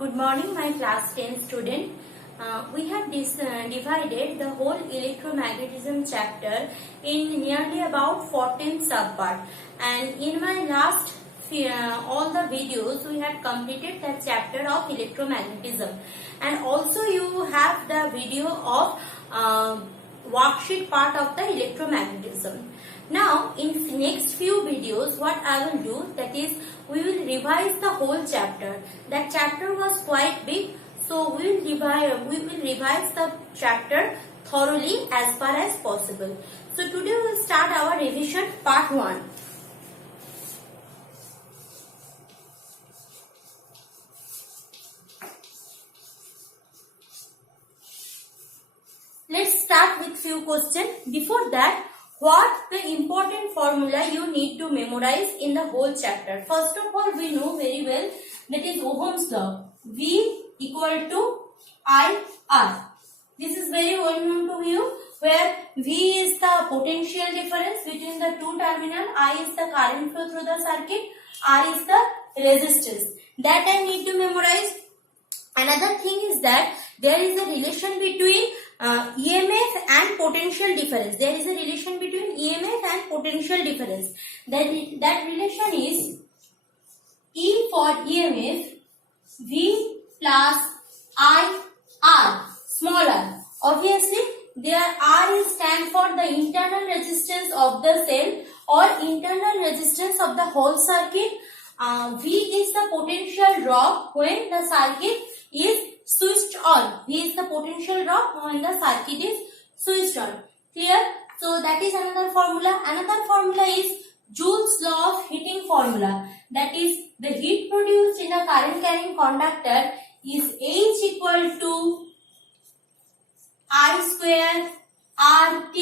Good morning, my class 10 student. We have divided the whole electromagnetism chapter in nearly about 14 subpart. And in my last all the videos, we had completed the chapter of electromagnetism. And also you have the video of worksheet part of the electromagnetism. Now, in next few videos, what I will do, that is, we will revise the whole chapter. That chapter was quite big, so we will revise the chapter thoroughly as far as possible. So today we will start our revision part 1. Let's start with few questions. Before that, what the important formula you need to memorize in the whole chapter? First of all, we know very well that is Ohm's law. V equal to IR. This is very well known to you, where V is the potential difference between the two terminal, I is the current flow through the circuit, R is the resistance. That I need to memorize. Another thing is that there is a relation between EMF and potential difference. There is a relation between EMF and potential difference. That relation is E for EMF, V plus IR, smaller. Obviously, there R stands for the internal resistance of the cell or internal resistance of the whole circuit. V is the potential drop when the circuit is switched on. V is the potential drop when the circuit is switched on. Clear? So that is another formula. Another formula is Joule's law of heating formula. That is, the heat produced in a current carrying conductor is H equal to I square RT.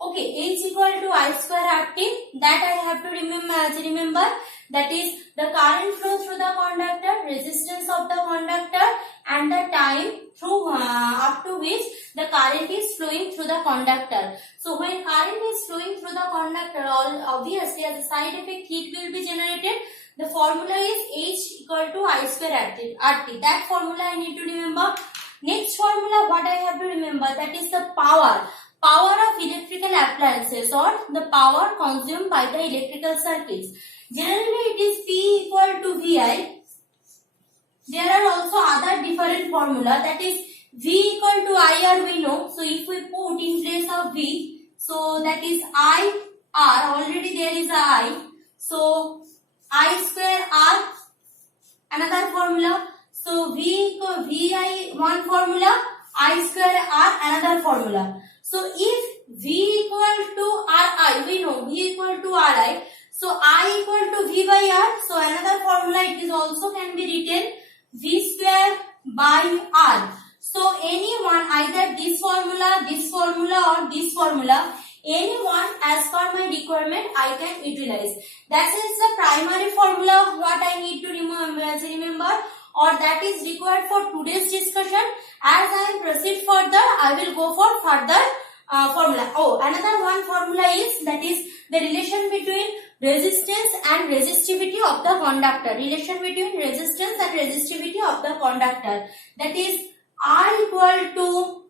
Okay, H equal to I square RT. That I have to remember. That is the current flow through the conductor, resistance of the conductor, and the time through up to which the current is flowing through the conductor. So when current is flowing through the conductor, obviously as a side effect heat will be generated. The formula is H equal to I square RT. That formula I need to remember. Next formula what I have to remember, that is the power of electrical appliances or the power consumed by the electrical circuits. Generally it is P equal to VI. There are also other different formula, that is V equal to IR we know. So if we put in place of V, so that is IR, already there is a I. So I square R, another formula. So V equal VI one formula, I square R another formula. So if V equal to RI, we know V equal to RI. So I equal to V by R. So another formula it is also can be written V square by R. So anyone, either this formula or this formula, anyone as per my requirement I can utilize. That is the primary formula what I need to remember, or that is required for today's discussion. As I proceed further, I will go for further formula. Oh, another one formula is, that is the relation between resistance and resistivity of the conductor. Relation between resistance and resistivity of the conductor. That is R equal to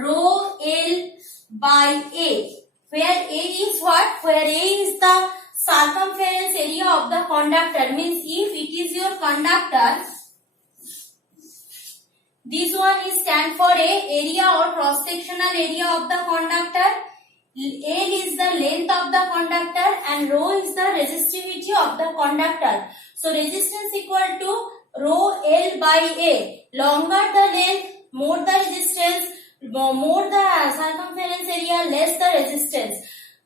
rho L by A. Where A is what? Where A is the circumference area of the conductor. Means if it is your conductor, this one is stand for A, area or cross-sectional area of the conductor. L is the length of the conductor and rho is the resistivity of the conductor. So resistance equal to rho L by A. Longer the length, more the resistance, more the circumference area, less the resistance.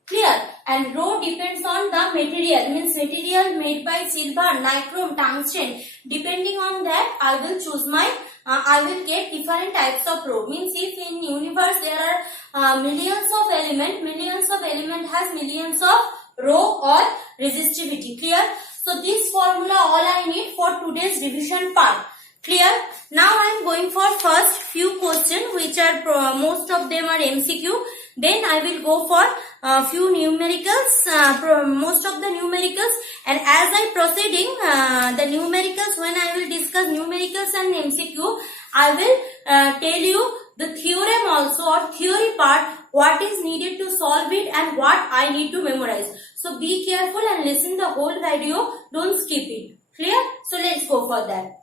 Clear? And rho depends on the material, means material made by silver, nichrome, tungsten. Depending on that, I will choose my I will get different types of rho. Means if in universe there are millions of element has millions of rho or resistivity. Clear? So this formula all I need for today's revision part. Clear? Now I am going for first few questions, which are most of them are MCQ. Then I will go for few numericals, most of the numericals, And as I proceeding the numericals, when I will discuss numericals and MCQ, I will tell you the theorem also or theory part, what is needed to solve it and what I need to memorize. So be careful and listen the whole video. Don't skip it. Clear? So let's go for that.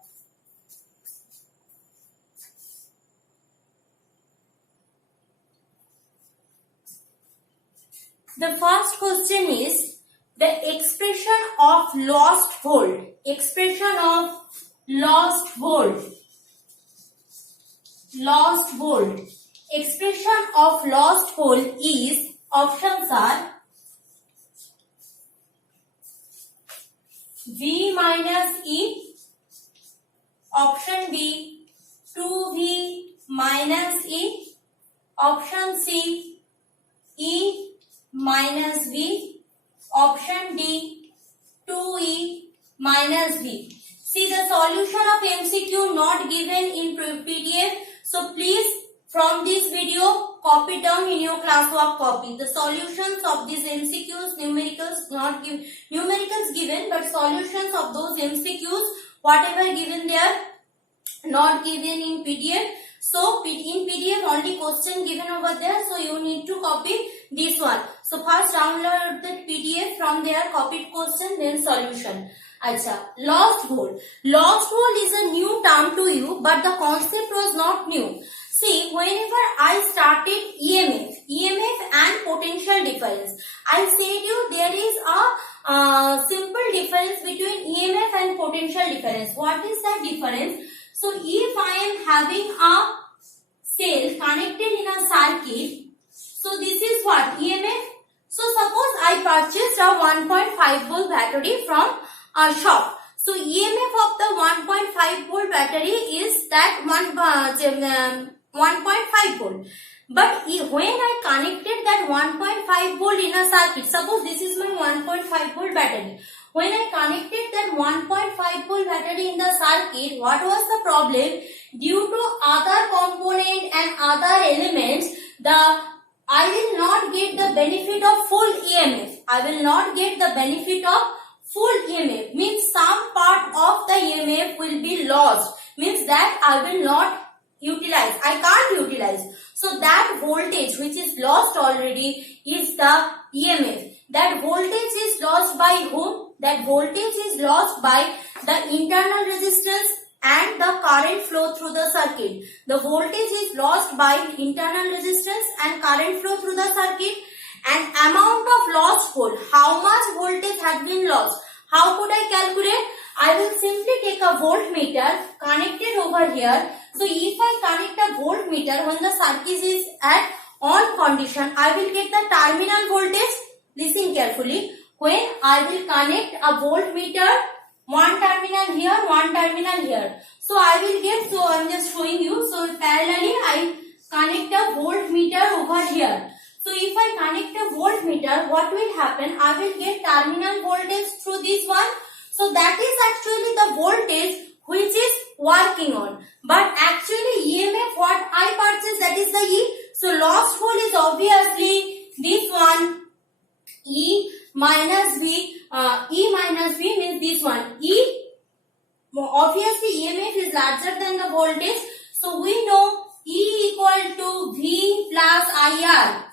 The first question is the expression of lost hold. Expression of lost hold. Lost hold. Expression of lost hold is, options are V minus E, option B 2V minus E, option C E minus V, option D 2E minus V. See the solution of MCQ not given in PDF. So please from this video copy down in your classwork copy. The solutions of these MCQs, numericals not given, numericals given, but solutions of those MCQs whatever given there not given in PDF. So in PDF only question given over there. So you need to copy this one. So first download the PDF from there, copied question, then solution. Acha, lost hold. Lost hold is a new term to you, but the concept was not new. See, whenever I started EMF and potential difference, I said you there is a simple difference between EMF and potential difference. What is that difference? So if I am having a cell connected in a circuit, so this is what? EMF. So suppose I purchased a 1.5 volt battery from a shop. So EMF of the 1.5 volt battery is that 1.5 volt. But when I connected that 1.5 volt in a circuit, suppose this is my 1.5 volt battery. When I connected that 1.5 volt battery in the circuit, what was the problem? Due to other component and other elements, I will not get the benefit of full EMF. I will not get the benefit of full EMF. Means some part of the EMF will be lost. Means that I will not utilize. I can't utilize. So that voltage which is lost already is the EMF. That voltage is lost by whom? That voltage is lost by the internal resistance and the current flow through the circuit. The voltage is lost by internal resistance and current flow through the circuit, and amount of lost hold. How much voltage has been lost? How could I calculate? I will simply take a voltmeter connected over here. So if I connect a voltmeter when the circuit is at on condition, I will get the terminal voltage. Listen carefully. When I will connect a voltmeter, one terminal here, one terminal here. So I will get, so I am just showing you. So parallelly I connect a voltmeter over here. So if I connect a voltmeter, what will happen? I will get terminal voltage through this one. So that is actually the voltage which is working on. But actually EMF what I purchase, that is the E. So lost hold is obviously this one, E minus V. E minus V means this one. E, obviously EMF is larger than the voltage. So we know E equal to V plus IR.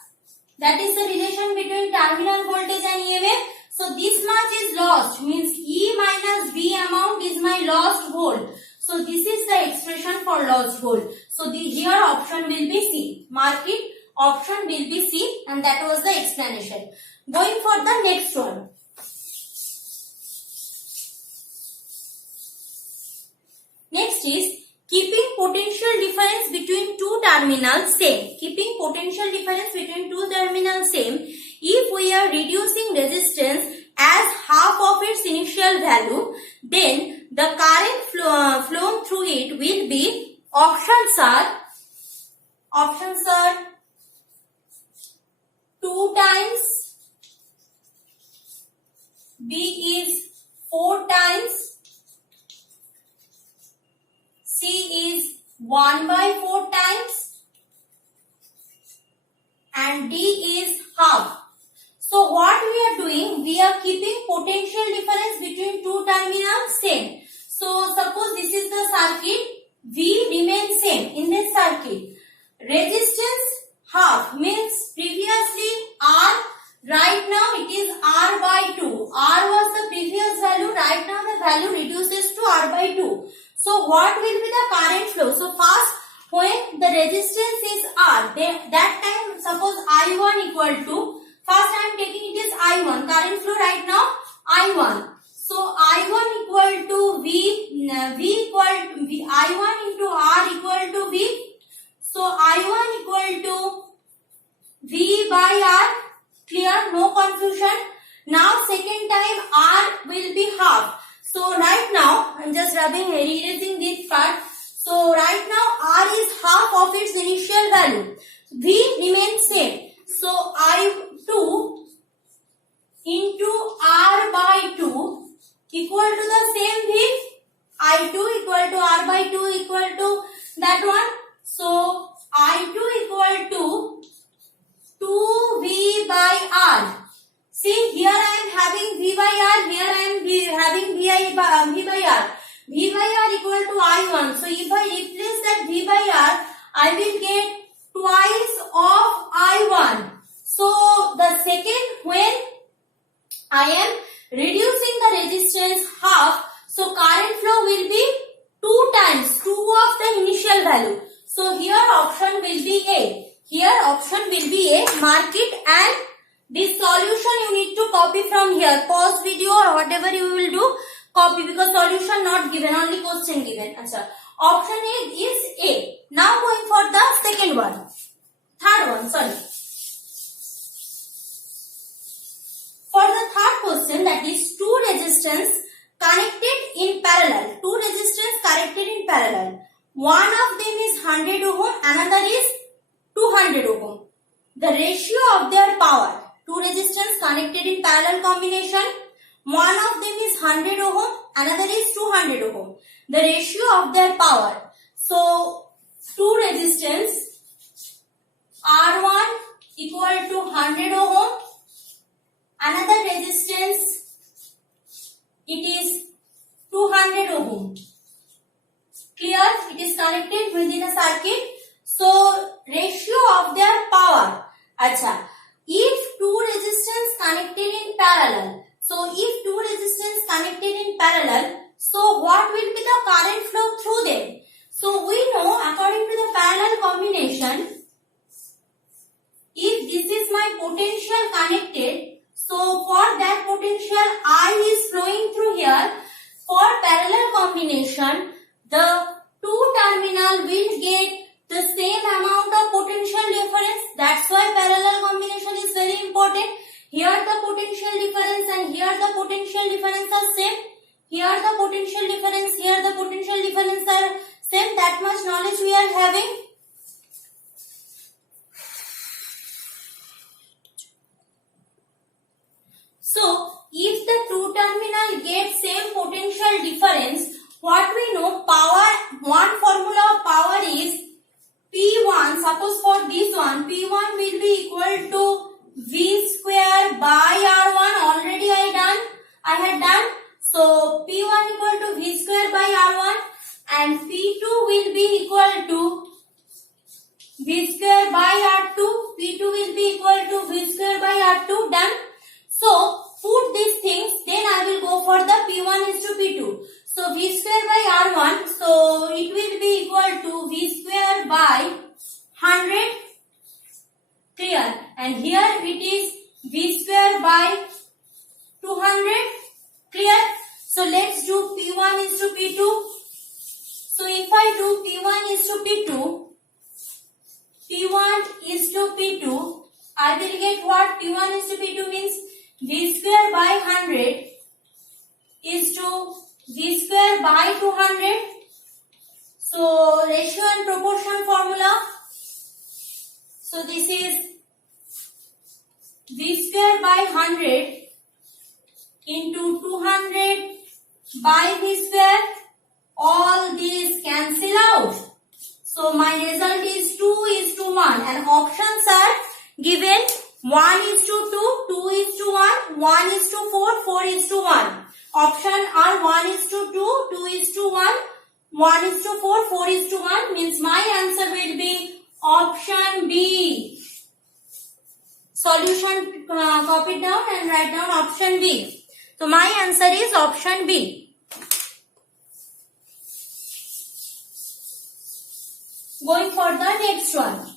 That is the relation between terminal voltage and EMF. So this much is lost, means E minus V amount is my lost hold. So this is the expression for lost hold. So here option will be C. Mark it. Option will be C, and that was the explanation. Going for the next one. Next is keeping potential difference between two terminals same. Keeping potential difference between two terminals same. If we are reducing resistance as half of its initial value, then the current flown through it will be, options are 2 times, B is 4 times, C is 1 by 4 times, and D is half. So what we are doing, we are keeping potential difference between two terminals same. So suppose this is the circuit, V remains same in this circuit. Resistance half means previously R, right now it is R by 2. R was the previous value, right now the value reduces to R by 2. So what will be the current flow? So first, when the resistance is R, that time suppose I1 equal to, first I am taking it is I1, current flow right now I1. So I1 equal to I1 into R equal to V. So I1 equal to V by R. Clear? No confusion. Now second time R will be half. So right now I am just erasing this part. So right now R is half of its initial value. V remains same. So I2 into R by 2 equal to the same V. I2 equal to R by 2 equal to that one. So I2 equal to 2V by R. See, here I am having V by R, here I am having V by R. V by R equal to I1. So if I replace that V by R, I will get twice of I1. So the second, when I am reducing the resistance half, so current flow will be 2 times 2 of the initial value. So here option will be A. Here option will be A. Mark it, and this solution you need to copy from here. Pause video or whatever you will do, copy, because solution not given, only question given. Achha. Option A is A. Now going for the second one. Third one, sorry. For the third question, that is two resistance connected in parallel. Two resistance connected in parallel. One of them is 100 ohm, another is 200 ohm. The ratio of their power. Two resistance connected in parallel combination. One of them is 100 ohm, another is 200 ohm. The ratio of their power. So, two resistance R1 equal to 100 ohm. Another resistance, it is 200 ohm. Clear? It is connected within a circuit. So, ratio of their power. Achha. If two resistance connected in parallel. So, if two resistance connected in parallel, so what will be the current flow through them? So, we know according to the parallel combination, if this is my potential connected, so for that potential I is flowing through here. For parallel combination, the two terminal will get the same amount of potential difference. That's why parallel combination is very important. Here the potential difference and here the potential difference are same. Here the potential difference, here the potential difference are same. That much knowledge we are having. So, if the two terminal get same potential difference, what we know, power, one formula of power is P1. Suppose for this one, P1 will be equal to V square by R1. Already I had done. So, P1 equal to V square by R1 and P2 will be equal to V square by R2. P2 will be equal to V square by R2. Done. So, put these things, then I will go for the P1 is to P2. So, V square by R1, so it will be equal to V square by 100. Clear? And here it is V square by 200. Clear? So, let's do P1 is to P2. So, if I do P1 is to P2, P1 is to P2, I will get what? P1 is to P2 means V square by 100 is to V square by 200. So, ratio and proportion formula. So, this is V square by 100 into 200 by V square. All these cancel out. So, my result is 2 is to 1 and options are given 1:2, 2:1, 1:4, 4:1. Option are 1:2, 2:1, 1:4, 4:1 means my answer will be option B. Solution copy down and write down option B. So my answer is option B. Going for the next one.